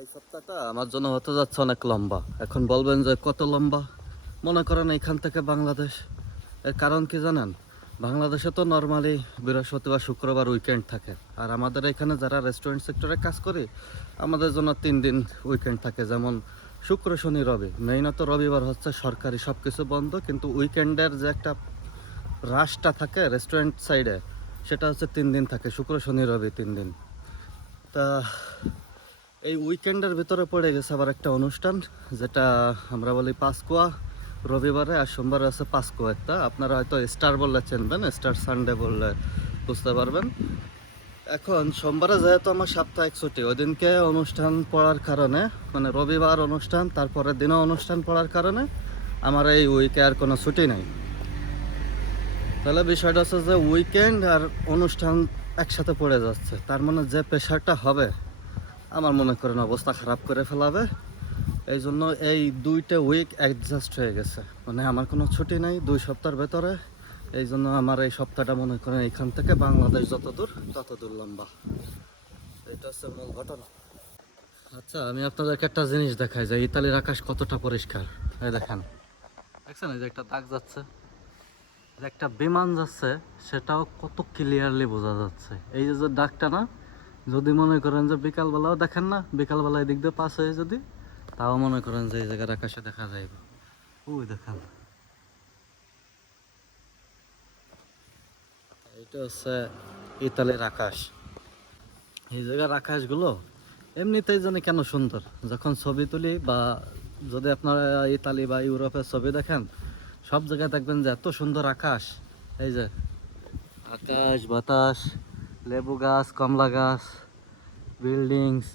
এই সপ্তাহটা আমার জন্য হতে যাচ্ছে অনেক লম্বা। এখন বলবেন যে কত লম্বা? মনে করেন এইখান থেকে বাংলাদেশ। এর কারণ কি জানেন? বাংলাদেশে তো নর্মালি বৃহস্পতিবার শুক্রবার উইকেন্ড থাকে, আর আমাদের এখানে যারা রেস্টুরেন্ট সেক্টরে কাজ করি আমাদের জন্য 3 দিন উইকেন্ড থাকে। যেমন শুক্র শনি রবি, মেইনত রবিবার হচ্ছে সরকারি সব কিছু বন্ধ, কিন্তু উইকেন্ডের যে একটা রাশটা থাকে রেস্টুরেন্ট সাইডে সেটা হচ্ছে 3 দিন থাকে, শুক্র শনি রবি 3 দিন। তা এই উইকেন্ডের ভিতরে পড়ে গেছে আবার একটা অনুষ্ঠান, যেটা আমরা বলি পাসকুয়া। রবিবারে আর সোমবারে আছে পাসকুয়া একটা, আপনারা হয়তো স্টার বললে চিনবেন, স্টার সানডে বললে বুঝতে পারবেন। এখন সোমবারে যেহেতু আমার সাপ্তাহিক ছুটি, ওই দিনকে অনুষ্ঠান পড়ার কারণে, মানে রবিবার অনুষ্ঠান তারপরের দিনও অনুষ্ঠান পড়ার কারণে আমার এই উইকে আর কোনো ছুটি নাই। তাহলে বিষয়টা হচ্ছে যে উইকেন্ড আর অনুষ্ঠান একসাথে পড়ে যাচ্ছে, তার মানে যে প্রেশারটা হবে আমার মনে করেন অবস্থা খারাপ করে ফেলাবে। এই জন্য এই 2টা উইক অ্যাডজাস্ট হয়ে গেছে, মানে আমার কোনো ছুটি নাই 2 সপ্তাহের ভেতরে। এই জন্য আমার এই সপ্তাহটা মনে করেন এইখান থেকে বাংলাদেশ যত দূর তত দূর লম্বা। এটা হচ্ছে মূল ঘটনা। আচ্ছা, আমি আপনাদেরকে একটা জিনিস দেখাই যে ইতালির আকাশ কতটা পরিষ্কার। এই দেখেন, দেখছেন এই যে একটা দাগ যাচ্ছে, যে একটা বিমান যাচ্ছে, সেটাও কত ক্লিয়ারলি বোঝা যাচ্ছে। এই যে যে দাগটা না, যদি মনে করেন যে বিকালবেলাও দেখেন না, বিকালবেলা এদিক দিয়ে পাস হয়ে যদি, তাও মনে করেন যে এই জায়গার আকাশে দেখা যাইবে। ওই দেখেন, এটা হচ্ছে ইতালির আকাশ। এই জায়গার আকাশগুলো এমনিতেই জানি কেন সুন্দর। যখন ছবি তুলি বা যদি আপনারা ইতালি বা ইউরোপের ছবি দেখেন, সব জায়গায় দেখবেন যে এত সুন্দর আকাশ। এই যে আকাশ, বাতাস, লেবু গাছ, কমলা গাছ, বিল্ডিংস,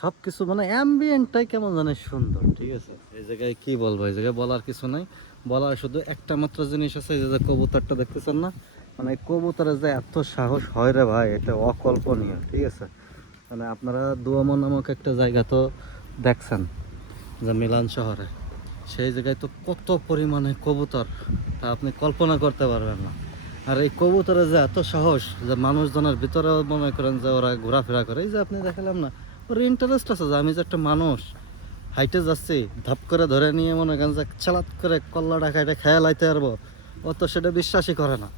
সব কিছু মানে অ্যাম্বিয়েন্টটাই কেমন জানি সুন্দর। ঠিক আছে, এই জায়গায় কি বলবো, এই জায়গায় বলার কিছু নাই। বলার শুধু একটা মাত্র জিনিস আছে, এই যে কবুতরটা দেখতেছেন না, মানে এই কবুতরের যে এত সাহস হয় রে ভাই, এটা অকল্পনীয়। ঠিক আছে, মানে আপনারা দুয়ামো নামক একটা জায়গা তো দেখছেন, যে মিলান শহরে, সেই জায়গায় তো কত পরিমাণে কবুতর, তা আপনি কল্পনা করতে পারবেন না। আর এই কবুতরের যে এত সাহস, যে মানুষজনের ভিতরেও মনে করেন যে ওরা ঘোরাফেরা করে। এই যে আপনি দেখালাম না, ওর ইন্টারেস্ট আছে যে আমি যে একটা মানুষ হাইটে যাচ্ছি, ধাপ করে ধরে নিয়ে মনে করেন যে চালাত করে কল্লাটা খাইটে খেয়াল আইতে পারবো, ও তো সেটা বিশ্বাসই করে না।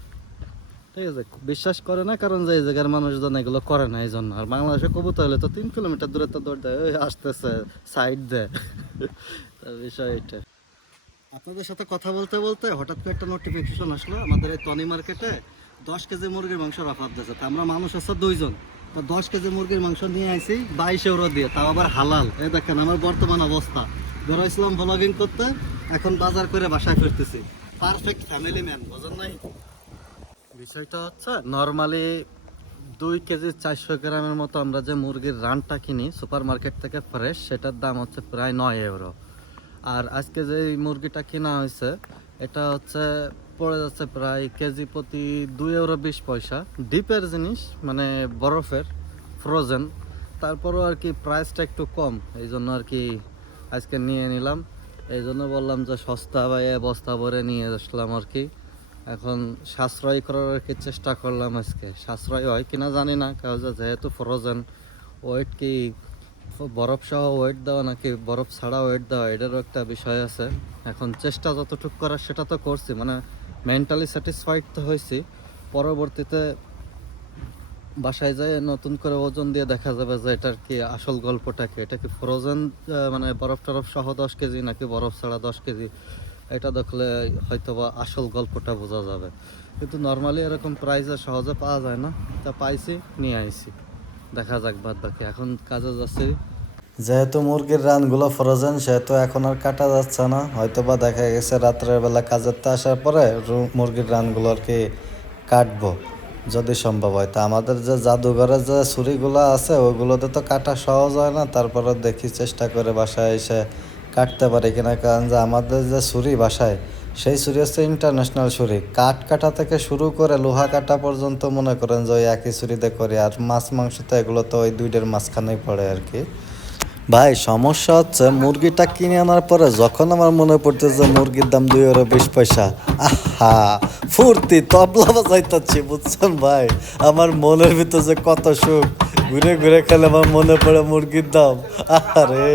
ঠিক আছে, বিশ্বাস করে না, কারণ যে এই জায়গার মানুষজন এগুলো করে না, এই জন্য। আর বাংলাদেশে কবুতর হলে তো 3 কিলোমিটার দূরে তো দৌড় দেয়, ওই আসতেছে সাইড দেয়। বিষয় এটা। আপনাদের সাথে কথা বলতে বলতে হঠাৎ করে একটা নোটিফিকেশন আসলো, আমাদের এই টনি মার্কেটে 10 কেজি মুরগির মাংস অফার দিয়েছে। তা আমরা মানুষ আছে 2 জন, তো 10 কেজি মুরগির মাংস নিয়ে আইছি 22 ইউরো দিয়ে, তাও আবার হালাল। এই দেখেন আমার বর্তমান অবস্থা, বেরোইছিলাম ব্লগিং করতে, এখন বাজার করে বাসায় ফিরতেছি। পারফেক্ট ফ্যামিলি ম্যান, বোঝেন নাই? বিষয়টা হচ্ছে নর্মালি 2 কেজি 400 গ্রামের মতো আমরা যে মুরগির রানটা কিনি সুপার মার্কেট থেকে ফ্রেশ, সেটার দাম হচ্ছে প্রায় 9 ইউরো। আর আজকে যে মুরগিটা কেনা হয়েছে, এটা হচ্ছে পড়ে যাচ্ছে প্রায় কেজি প্রতি 2 ইউরো 20 পয়সা। ডিপের জিনিস, মানে বরফের, ফ্রোজেন। তারপরও আর কি প্রাইসটা একটু কম, এই জন্য আর কি আজকে নিয়ে নিলাম। এই জন্য বললাম যে সস্তা বাইয়ে বস্তা ভরে নিয়ে আসলাম আর কি। এখন সাশ্রয় করার আর কি চেষ্টা করলাম, আজকে সাশ্রয় হয় কিনা জানি না, কারণ যেহেতু ফ্রোজেন, ওয়েট কি বরফ সহ ওয়েট দেওয়া নাকি বরফ ছাড়া ওয়েট দেওয়া, এটারও একটা বিষয় আছে। এখন চেষ্টা যতটুকু করার সেটা তো করছি, মানে মেন্টালি স্যাটিসফাইড তো হয়েছি। পরবর্তীতে বাসায় যায় নতুন করে ওজন দিয়ে দেখা যাবে যে এটার কি আসল গল্পটা কি, এটা কি ফ্রোজেন মানে বরফ টরফ সহ 10 কেজি নাকি বরফ ছাড়া 10 কেজি, এটা দেখলে হয়তো বা আসল গল্পটা বোঝা যাবে। কিন্তু নর্মালি এরকম প্রাইসে সহজে পাওয়া যায় না, তা পাইছি নিয়ে আইছি, দেখা যাক বাদ বাকি। এখন কাজে যাচ্ছি, যেহেতু মুরগির রানগুলো ফ্রোজেন, সেহেতু এখন আর কাটা যাচ্ছে না। হয়তো বা দেখা গেছে রাত্রের বেলা কাজের তো আসার পরে মুরগির রানগুলো আর কি কাটবো যদি সম্ভব হয়। তা আমাদের যে জাদুঘরের যে ছুরিগুলো আছে ওইগুলোতে তো কাটা সহজ হয় না, তারপরে দেখি চেষ্টা করে বাসায় এসে কাটতে পারি কিনা। কারণ যে আমাদের যে ছুরি বাসায়, সেই ছুরি হচ্ছে ইন্টারন্যাশনাল ছুরি, কাঠ কাটা থেকে শুরু করে লোহা কাটা পর্যন্ত মনে করেন যে ওই একই ছুরিতে করি। আর মাছ মাংস তো এগুলো তো ওই দুইটার মাঝখানেই পড়ে আর কি। ভাই সমস্যা হচ্ছে মুরগিটা কিনে আনার পরে যখন আমার মনে পড়তেছে মুরগির দাম 2 ইউরো 20 পয়সা, আহা ফুর্তি তবলা বাজাইতেছি, বুঝছেন ভাই? আমার মনের ভিতর যে কত সুখ ঘুরে ঘুরে খেলে আমার মনে পড়ে মুরগির দাম। আরে